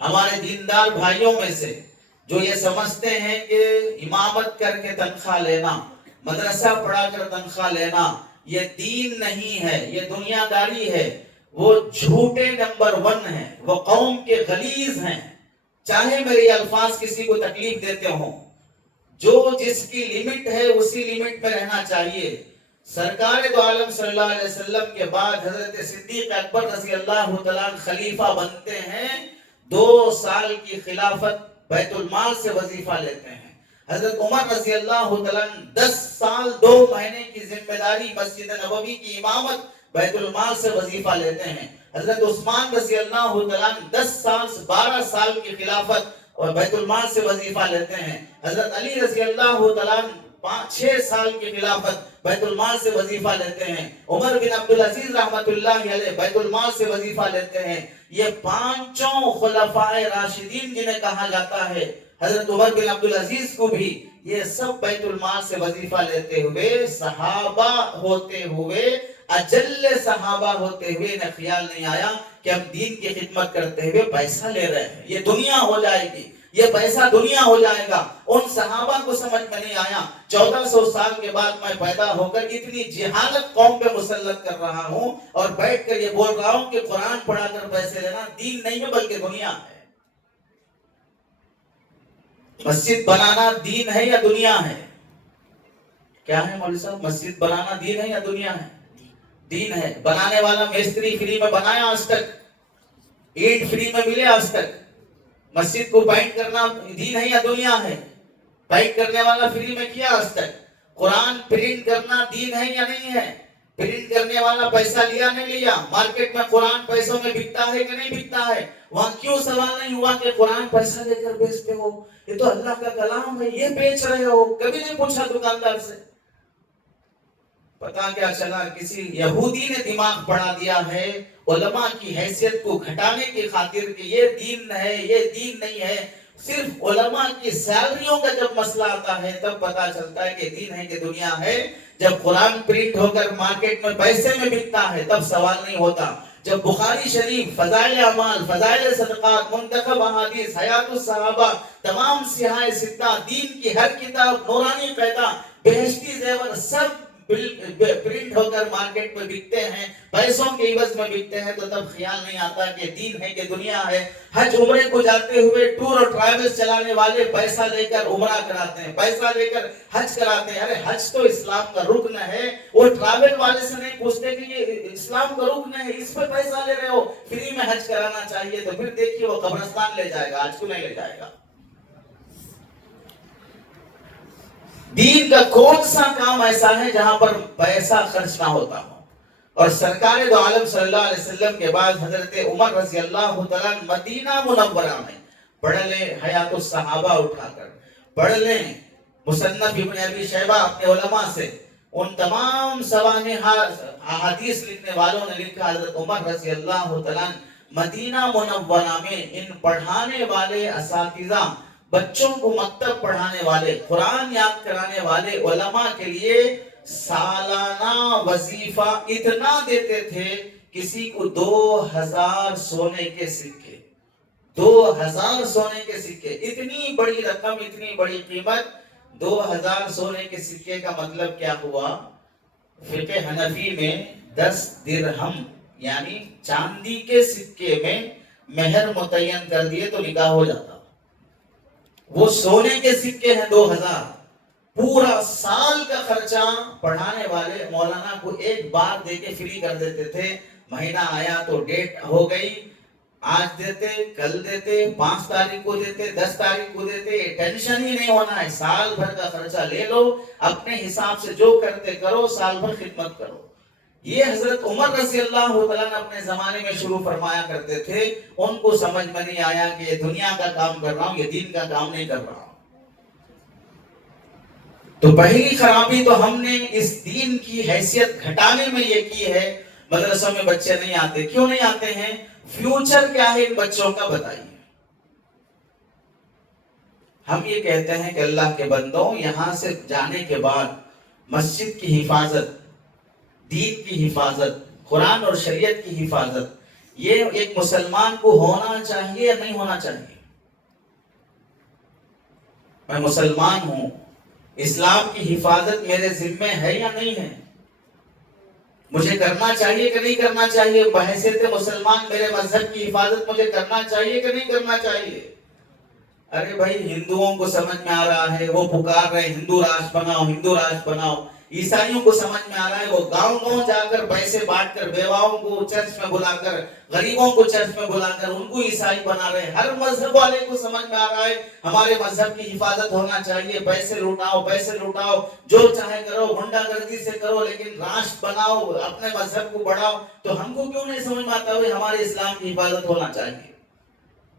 ہمارے دیندار بھائیوں میں سے جو یہ سمجھتے ہیں کہ امامت کر کے تنخواہ لینا، مدرسہ پڑھا کر تنخواہ لینا یہ دین نہیں ہے، یہ دنیا داری ہے، وہ جھوٹے نمبر 1 ہیں، وہ قوم کے غلیظ ہیں۔ چاہے میرے الفاظ کسی کو تکلیف دیتے ہوں، جو جس کی لمٹ ہے اسی لمٹ میں رہنا چاہیے۔ سرکار دو عالم صلی اللہ علیہ وسلم کے بعد حضرت صدیق اکبر رضی اللہ تعالیٰ خلیفہ بنتے ہیں، 2 سال کی خلافت بیت المال سے وظیفہ لیتے ہیں۔ حضرت عمر رضی اللہ تعالیٰ 10 سال 2 مہینے کی ذمہ داری مسجد نبوی کی امامت بیت المال سے وظیفہ لیتے ہیں۔ حضرت عثمان رضی اللہ تعالیٰ 10 سال 12 سال کی خلافت اور بیت المال سے وظیفہ لیتے ہیں۔ حضرت علی رضی اللہ تعالیٰ 6 سال کی خلافت بیت المال سے وظیفہ لیتے ہیں۔ عمر بن عبدالعزیز رحمت اللہ علیہ بیت المال سے وظیفہ لیتے ہیں۔ یہ 5 خلفائے راشدین جنہیں کہا جاتا ہے، حضرت عمر بن عبدالعزیز کو بھی یہ سب بیت المال سے وظیفہ لیتے ہوئے، صحابہ ہوتے ہوئے، اجل صحابہ ہوتے ہوئے انہیں خیال نہیں آیا کہ ہم دین کی خدمت کرتے ہوئے پیسہ لے رہے ہیں، یہ دنیا ہو جائے گی، یہ پیسہ دنیا ہو جائے گا۔ ان صحابہ کو سمجھ میں نہیں آیا 1400 سال کے بعد میں پیدا ہو کر اتنی جہالت قوم پہ مسلط کر رہا ہوں اور بیٹھ کر یہ بول رہا ہوں کہ قرآن پڑھا کر پیسے لینا دین نہیں ہے بلکہ دنیا ہے۔ مسجد بنانا دین ہے یا دنیا ہے؟ کیا ہے مولوی صاحب، مسجد بنانا دین ہے یا دنیا ہے؟ دین ہے۔ بنانے والا میستری فری میں بنایا آج تک؟ اینٹ فری میں ملے آج تک؟ مسجد کو پینٹ کرنا دین ہے یا دنیا ہے؟ پینٹ کرنے والا فری میں کیا آج تک؟ قرآن پرنٹ کرنا دین ہے یا نہیں ہے؟ پرنٹ کرنے والا پیسہ لیا نہیں لیا؟ مارکیٹ میں قرآن پیسوں میں بکتا ہے کہ نہیں بکتا ہے؟ وہاں کیوں سوال نہیں ہوا کہ قرآن پیسہ لے کر بیچتے ہو؟ یہ تو اللہ کا کلام ہے، یہ بیچ رہے ہو؟ کبھی نہیں پوچھا دکاندار سے؟ پتا کیا چلا، کسی یہودی نے دماغ بڑھا دیا ہے علماء کی حیثیت کو گھٹانے کی خاطر کہ یہ دین ہے، یہ دین نہیں ہے۔ صرف علماء کی سیلریوں کا جب مسئلہ آتا ہے تب پتا چلتا ہے کہ دین ہے کہ دنیا ہے۔ جب قرآن پرنٹ ہو کر مارکیٹ میں پیسے میں بکتا ہے تب سوال نہیں ہوتا۔ جب بخاری شریف، فضائل اعمال، فضائل صدقات، منتخب احادیث، حیات الصحابہ، تمام سیاہ ستہ، دین کی ہر کتاب، نورانی قاعدہ، بہشتی زیور سب پرنٹ ہو کر مارکیٹ میں بکتے ہیں، پیسوں کے عوض میں بکتے ہیں، تو تب خیال نہیں آتا کہ دین ہے کہ دنیا ہے۔ حج عمرے کو جاتے ہوئے ٹور اور ٹریولز چلانے والے پیسہ لے کر عمرہ کراتے ہیں، پیسہ لے کر حج کراتے ہیں۔ ارے حج تو اسلام کا رکن ہے، وہ ٹریول والے سے نہیں پوچھتے کہ یہ اسلام کا رکن ہے، اس پہ پیسہ لے رہے ہو، فری میں حج کرانا چاہیے، تو پھر دیکھیے وہ قبرستان لے جائے گا، حج کو نہیں لے جائے گا۔ دین کا کون سا کام ایسا ہے جہاں پر پیسہ خرچ نہ ہوتا ہو؟ اور سرکار دو عالم صلی اللہ علیہ وسلم کے بعد حضرت عمر رضی اللہ تعالیٰ مدینہ منورہ میں پڑھ لیں حیات الصحابہ اٹھا کر، پڑھ لیں مصنف ابن ابی شیبہ اپنے علماء سے، ان تمام سوانح احادیث لکھنے والوں نے لکھا حضرت عمر رضی اللہ تعالیٰ مدینہ منورہ میں ان پڑھانے والے اساتذہ، بچوں کو مکتب پڑھانے والے، قرآن یاد کرانے والے علماء کے لیے سالانہ وظیفہ اتنا دیتے تھے، کسی کو 2000 سونے کے سکے، 2000 سونے کے سکے، اتنی بڑی رقم، اتنی بڑی قیمت۔ 2000 سونے کے سکے کا مطلب کیا ہوا؟ فقہ حنفی میں 10 درہم یعنی چاندی کے سکے میں مہر متعین کر دیے تو نکاح ہو جاتا۔ وہ سونے کے سکے ہیں 2000، پورا سال کا خرچہ پڑھانے والے مولانا کو ایک بار دے کے فری کر دیتے تھے۔ مہینہ آیا تو ڈیٹ ہو گئی، آج دیتے، کل دیتے، 5 تاریخ کو دیتے، 10 تاریخ کو دیتے، ٹینشن ہی نہیں ہونا ہے، سال بھر کا خرچہ لے لو، اپنے حساب سے جو کرتے کرو، سال بھر خدمت کرو۔ یہ حضرت عمر رضی اللہ تعالیٰ نے اپنے زمانے میں شروع فرمایا کرتے تھے۔ ان کو سمجھ میں نہیں آیا کہ یہ دنیا کا کام کر رہا ہوں، یہ دین کا کام نہیں کر رہا ہوں۔ تو پہلی خرابی تو ہم نے اس دین کی حیثیت گھٹانے میں یہ کی ہے۔ مدرسوں میں بچے نہیں آتے، کیوں نہیں آتے ہیں؟ فیوچر کیا ہے ان بچوں کا بتائیے۔ ہم یہ کہتے ہیں کہ اللہ کے بندوں، یہاں سے جانے کے بعد مسجد کی حفاظت، دین کی حفاظت، قرآن اور شریعت کی حفاظت، یہ ایک مسلمان کو ہونا چاہیے یا نہیں ہونا چاہیے؟ میں مسلمان ہوں، اسلام کی حفاظت میرے ذمے ہے یا نہیں ہے؟ مجھے کرنا چاہیے کہ نہیں کرنا چاہیے؟ بحیثیت مسلمان میرے مذہب کی حفاظت مجھے کرنا چاہیے کہ نہیں کرنا چاہیے؟ ارے بھائی ہندوؤں کو سمجھ میں آ رہا ہے، وہ پکار رہے ہیں ہندو راج بناؤ، ہندو راج بناؤ۔ عیسائیوں کو سمجھ میں آ رہا ہے، وہ گاؤں گاؤں جا کر پیسے بانٹ کر بیواؤں کو چرچ میں بلا کر، غریبوں کو چرچ میں بلا کر ان کو عیسائی بنا رہے ہیں۔ ہر مذہب والے کو سمجھ میں آ رہا ہے ہمارے مذہب کی حفاظت ہونا چاہیے، پیسے لوٹاؤ پیسے لوٹاؤ، جو چاہے کرو، غنڈہ گردی سے کرو، لیکن راشٹر بناؤ، اپنے مذہب کو بڑھاؤ۔ تو ہم کو کیوں نہیں سمجھ میں آتا ہوئے ہمارے اسلام کی حفاظت ہونا چاہیے؟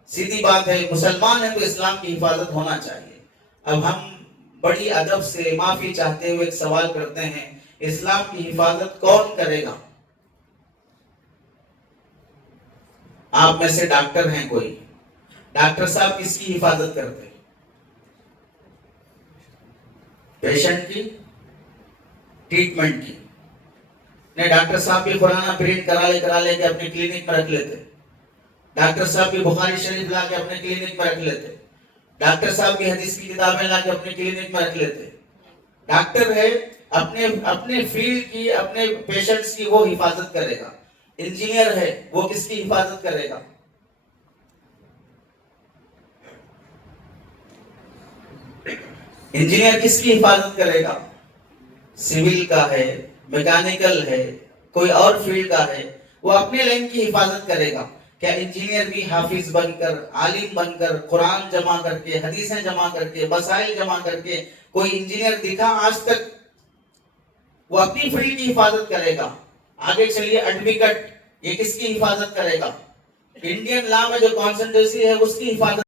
سیدھی بات ہے، مسلمان ہیں تو اسلام کی حفاظت ہونا چاہیے۔ اب ہم بڑی ادب سے معافی چاہتے ہوئے ایک سوال کرتے ہیں، اسلام کی حفاظت کون کرے گا؟ آپ میں سے ڈاکٹر ہیں کوئی، ڈاکٹر صاحب کس کی حفاظت کرتے ہیں؟ پیشنٹ کی، ٹریٹمنٹ کی؟ نہیں، ڈاکٹر صاحب بھی قرآن پرنٹ کرا لے کے اپنے کلینک میں رکھ لیتے، ڈاکٹر صاحب بھی بخاری شریف لا کے اپنے کلینک میں رکھ لیتے، ڈاکٹر صاحب کی حدیث کی کتابیں لا کے اپنے کلینک میں رکھ لیتے۔ ڈاکٹر ہے، اپنے فیلڈ کی، اپنے پیشنٹس کی وہ حفاظت کرے گا۔ انجینئر ہے، وہ کس کی حفاظت کرے گا؟ انجینئر کس کی حفاظت کرے گا؟ سول کا ہے، میکینیکل ہے، کوئی اور فیلڈ کا ہے، وہ اپنے لائن کی حفاظت کرے گا۔ کیا انجینئر بھی حافظ بن کر، عالم بن کر، قرآن جمع کر کے، حدیثیں جمع کر کے، مسائل جمع کر کے کوئی انجینئر دکھا آج تک؟ وہ اپنی فیلڈ کی حفاظت کرے گا۔ آگے چلیے، ایڈوکیٹ، یہ کس کی حفاظت کرے گا؟ انڈین لا میں جو کانسٹیٹیوشن ہے اس کی حفاظت